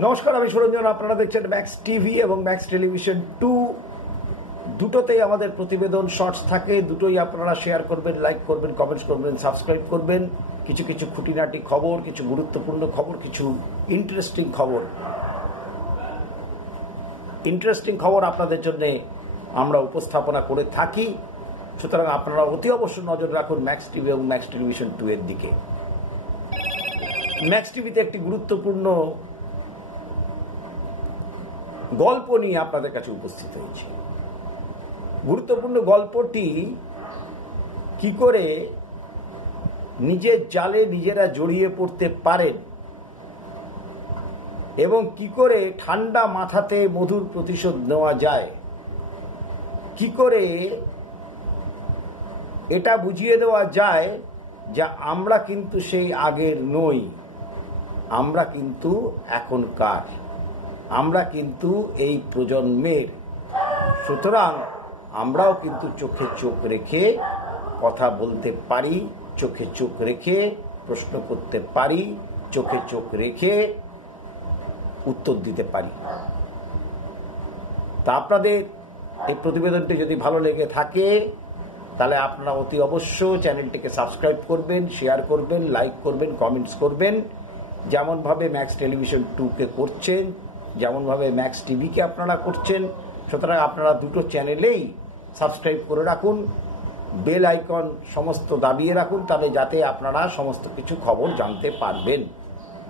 নমস্কার, আমি সুরঞ্জন। আপনারা দেখছেন ম্যাক্স টিভি এবং ম্যাক্স টেলিভিশন 2। দুটোতেই আমাদের প্রতিবেদন শর্টস থাকে, দুটোই আপনারা শেয়ার করবেন, লাইক করবেন, কমেন্টস করবেন, সাবস্ক্রাইব করবেন। কিছু কিছু খুঁটিনাটি খবর, কিছু গুরুত্বপূর্ণ খবর, কিছু ইন্টারেস্টিং খবর আপনাদের জন্য আমরা উপস্থাপনা করে থাকি। সুতরাং আপনারা অতি অবশ্য নজর রাখুন ম্যাক্স টিভি এবং ম্যাক্স টেলিভিশন 2 এর দিকে। ম্যাক্স টিভিতে একটি গুরুত্বপূর্ণ গল্প নিয়ে আপনাদের কাছে উপস্থিত হয়েছে। গুরুত্বপূর্ণ গল্পটি কি করে নিজের জালে নিজেরা জড়িয়ে পড়তে পারেন এবং কি করে ঠান্ডা মাথাতে মধুর প্রতিশোধ নেওয়া যায়, কি করে এটা বুঝিয়ে দেওয়া যায় যে আমরা কিন্তু সেই আগের নই, আমরা কিন্তু এখনকার, আমরা কিন্তু এই প্রজন্মের। সুতরাং আমরাও কিন্তু চোখে চোখ রেখে কথা বলতে পারি, চোখে চোখ রেখে প্রশ্ন করতে পারি, চোখে চোখ রেখে উত্তর দিতে পারি। তা আপনাদের এই প্রতিবেদনটি যদি ভালো লেগে থাকে তাহলে আপনারা অতি অবশ্য চ্যানেলটিকে সাবস্ক্রাইব করবেন, শেয়ার করবেন, লাইক করবেন, কমেন্টস করবেন। যেমনভাবে ম্যাক্স টেলিভিশন 2-কে করছেন, যেমনভাবে ম্যাক্স টিভিকে আপনারা করছেন। সুতরাং আপনারা দুটো চ্যানেলেই সাবস্ক্রাইব করে রাখুন, বেল আইকন সমস্ত দাবিয়ে রাখুন, তাহলে যাতে আপনারা সমস্ত কিছু খবর জানতে পারবেন।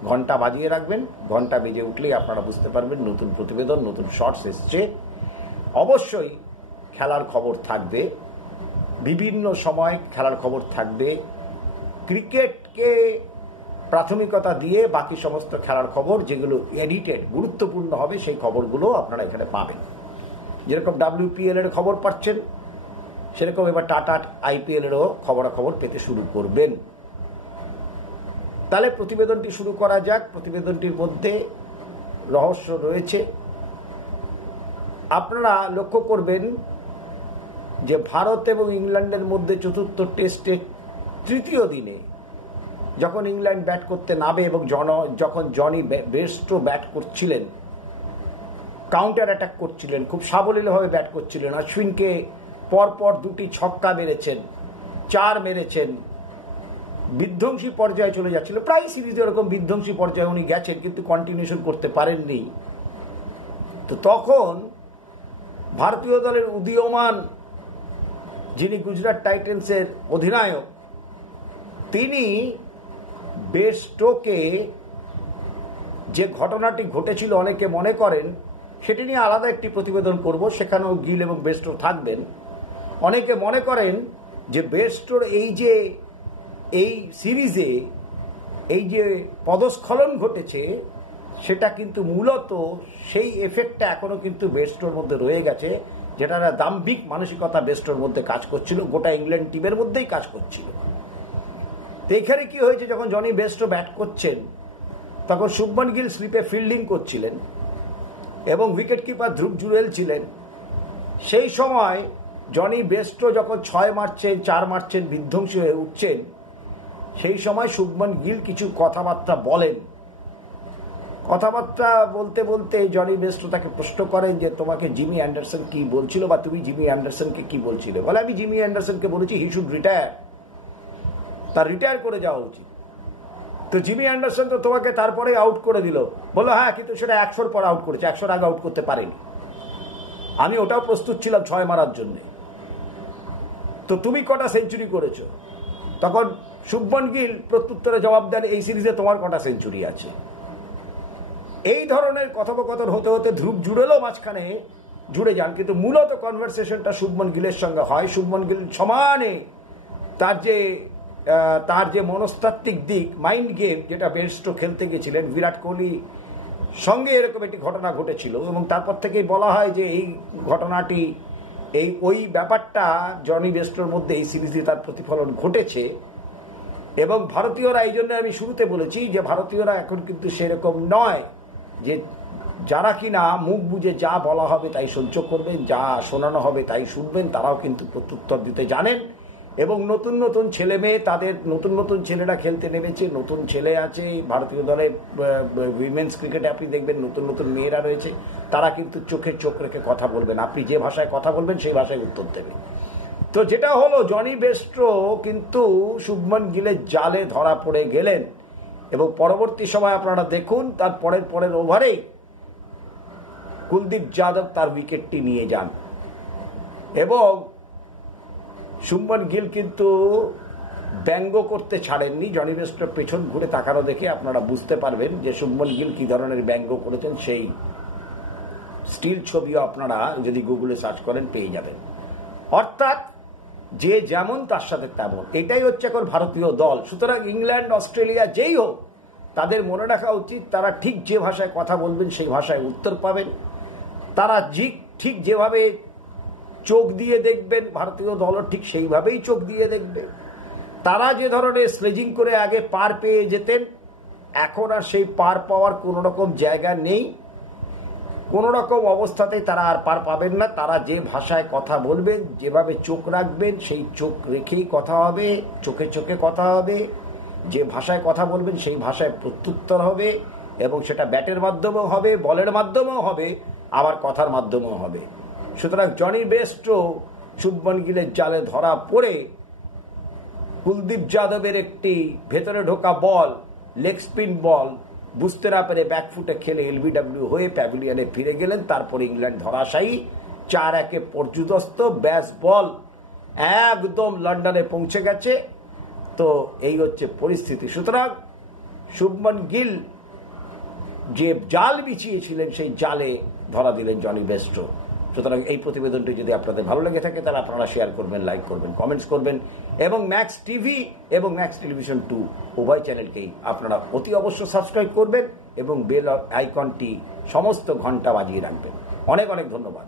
ঘন্টা বাজিয়ে রাখবেন, ঘন্টা বেজে উঠলেই আপনারা বুঝতে পারবেন নতুন প্রতিবেদন, নতুন শর্টস এসছে। অবশ্যই খেলার খবর থাকবে, বিভিন্ন সময় খেলার খবর থাকবে। ক্রিকেটকে প্রাথমিকতা দিয়ে বাকি সমস্ত খেলার খবর যেগুলো এডিটেড গুরুত্বপূর্ণ হবে সেই খবরগুলো আপনারা এখানে পাবেন। যেরকম WPL এর খবর পাচ্ছেন, সেরকম এবার টাটা IPL এরও খবরাখবর পেতে শুরু করবেন। তাহলে প্রতিবেদনটি শুরু করা যাক। প্রতিবেদনটির মধ্যে রহস্য রয়েছে। আপনারা লক্ষ্য করবেন যে ভারত এবং ইংল্যান্ডের মধ্যে চতুর্থ টেস্টের তৃতীয় দিনে যখন ইংল্যান্ড ব্যাট করতে নামে এবং যখন জনি বেস্টো ব্যাট করছিলেন, কাউন্টার অ্যাটাক করছিলেন, খুব সাবলীলভাবে ব্যাট করছিলেন, অশ্বিনকে পরপর 2টি ছক্কা মেরেছেন, 4 মেরেছেন, বিধ্বংসী পর্যায়ে চলে যাচ্ছিল। প্রায় সিরিজে এরকম বিধ্বংসী পর্যায়ে উনি গেছেন, কিন্তু কন্টিনিউশন করতে পারেননি। তো তখন ভারতীয় দলের উদীয়মান যিনি গুজরাট টাইটেন্সের অধিনায়ক, তিনি বেস্টোকে, যে ঘটনাটি ঘটেছিল অনেকে মনে করেন, সেটি নিয়ে আলাদা একটি প্রতিবেদন করব, সেখানেও গিল এবং বেস্টো থাকবেন। অনেকে মনে করেন যে বেস্টোর এই সিরিজে এই যে পদস্খলন ঘটেছে সেটা কিন্তু মূলত সেই এফেক্টটা এখনো কিন্তু বেস্টোর মধ্যে রয়ে গেছে, যেটা একটা দাম্ভিক মানসিকতা বেস্টোর মধ্যে কাজ করছিল, গোটা ইংল্যান্ড টিমের মধ্যেই কাজ করছিল। তো এখানে কি হয়েছে, যখন জনি বেস্টো ব্যাট করছেন তখন শুভমন গিল স্লিপে ফিল্ডিং করছিলেন এবং উইকেট কিপার ধ্রুব জুরেল ছিলেন। সেই সময় জনি বেস্টো যখন 6 মারছেন, 4 মারছেন, বিধ্বংসী হয়ে উঠছেন, সেই সময় শুভমন গিল কিছু কথাবার্তা বলেন। কথাবার্তা বলতে বলতে জনি বেস্টো তাকে প্রশ্ন করেন যে তোমাকে জিমি অ্যান্ডারসন কি বলছিল, বা তুমি জিমি অ্যান্ডারসনকে কি বলছিলে? বলে আমি জিমি অ্যান্ডারসনকে বলেছি হি শুড রিটায়ার, তার রিটায়ার করে যাওয়া উচিত। তো জিমি অ্যান্ডারসন তো তোমাকে তারপরে আউট করে দিল। বললো হ্যাঁ, কিন্তু সেটা 100-র পর আউট করেছে, 100-র আগে আউট করতে পারেনি। আমি ওটাও প্রস্তুত ছিলাম 6 মারার জন্য। তো তুমি কটা সেঞ্চুরি করেছো? তখন শুভমন গিল প্রত্যুত্তরে জবাব দেন এই সিরিজে তোমার কটা সেঞ্চুরি আছে। এই ধরনের কথোপকথন হতে হতে ধ্রুব জুড়েলও মাঝখানে জুড়ে যান, কিন্তু মূলত কনভারসেশনটা শুভমন গিলের সঙ্গে হয়। শুভমন গিল সমানে তার যে মনস্তাত্ত্বিক দিক, মাইন্ড গেম, যেটা বেস্টো খেলতে গেছিলেন, বিরাট কোহলি সঙ্গে এরকম একটি ঘটনা ঘটেছিল এবং তারপর থেকেই বলা হয় যে এই ঘটনাটি, ওই ব্যাপারটা জনি বেস্টোর মধ্যে এই সিরিজে তার প্রতিফলন ঘটেছে। এবং ভারতীয়রা, এই জন্য আমি শুরুতে বলেছি যে ভারতীয়রা এখন কিন্তু সেরকম নয় যে যারা কিনা মুখ বুঝে যা বলা হবে তাই সহ্য করবেন, যা শোনানো হবে তাই শুনবেন। তারাও কিন্তু প্রত্যুত্তর দিতে জানেন এবং নতুন নতুন ছেলে মেয়ে, তাদের নতুন নতুন ছেলেরা খেলতে নেমেছে, নতুন ছেলে আছে ভারতীয় দলের উইমেন্স ক্রিকেটে। আপনি দেখবেন নতুন নতুন মেয়েরা রয়েছে, তারা কিন্তু চোখে চোখ রেখে কথা বলবেন, আপনি যে ভাষায় কথা বলবেন সেই ভাষায় উত্তর দেবে। তো যেটা হলো, জনি বেস্ট্রো কিন্তু শুভমন গিলের জালে ধরা পড়ে গেলেন এবং পরবর্তী সময় আপনারা দেখুন তার পরের ওভারেই কুলদীপ যাদব তার উইকেটটি নিয়ে যান এবং শুভমন গিল কিন্তু ব্যঙ্গ করতে ছাড়েননি। জনি বেস্ট্রোর পেছন ঘুরে তাকানো দেখে আপনারা বুঝতে পারবেন যে শুভমন গিল কি ধরনের ব্যঙ্গ করেছেন। সেই স্টিল ছবিও আপনারা যদি গুগলে সার্চ করেন পেয়ে যাবেন। অর্থাৎ যে যেমন তার সাথে তেমন, এটাই হচ্ছে এখন ভারতীয় দল। সুতরাং ইংল্যান্ড অস্ট্রেলিয়া যেই হোক, তাদের মনে রাখা উচিত তারা ঠিক যে ভাষায় কথা বলবেন সেই ভাষায় উত্তর পাবেন। তারা ঠিক যেভাবে চোখ দিয়ে দেখবেন, ভারতীয় দলও ঠিক সেইভাবেই চোখ দিয়ে দেখবে। তারা যে ধরনের স্লেজিং করে আগে পার পেয়ে যেতেন, এখন আর সেই পার পাওয়ার কোন রকম জায়গা নেই। কোন রকম অবস্থাতেই তারা আর পার পাবেন না। তারা যে ভাষায় কথা বলবেন, যেভাবে চোখ রাখবেন, সেই চোখ রেখেই কথা হবে, চোখে চোখে কথা হবে। যে ভাষায় কথা বলবেন সেই ভাষায় প্রত্যুত্তর হবে এবং সেটা ব্যাটের মাধ্যমেও হবে, বলের মাধ্যমেও হবে, আবার কথার মাধ্যমেও হবে। সুতরাং জনি বেস্ট্রো শুভমন গিলের জালে ধরা পড়ে কুলদীপ যাদবের একটি ভেতরে ঢোকা বল, লেগ স্পিন বল, বুঝতে না পেরে ব্যাকফুটে খেলে এলবিডব্লিউ হয়ে প্যাভিলিয়নে ফিরে গেলেন। তারপর ইংল্যান্ড ধরাশায়ী, 4-1 পর্যুদস্ত, ব্যাস বল একদম লন্ডনে পৌঁছে গেছে। তো এই হচ্ছে পরিস্থিতি। সুতরাং শুভমন গিল যে জাল বিছিয়েছিলেন সেই জালে ধরা দিলেন জনি বেস্ট্রো। সুতরাং এই প্রতিবেদনটি যদি আপনাদের ভালো লেগে থাকে তাহলে আপনারা শেয়ার করবেন, লাইক করবেন, কমেন্টস করবেন এবং ম্যাক্স টিভি এবং ম্যাক্স টেলিভিশন 2 উভয় চ্যানেলকেই আপনারা অতি অবশ্য সাবস্ক্রাইব করবেন এবং বেল আইকনটি সমস্ত ঘন্টা বাজিয়ে রাখবেন। অনেক অনেক ধন্যবাদ।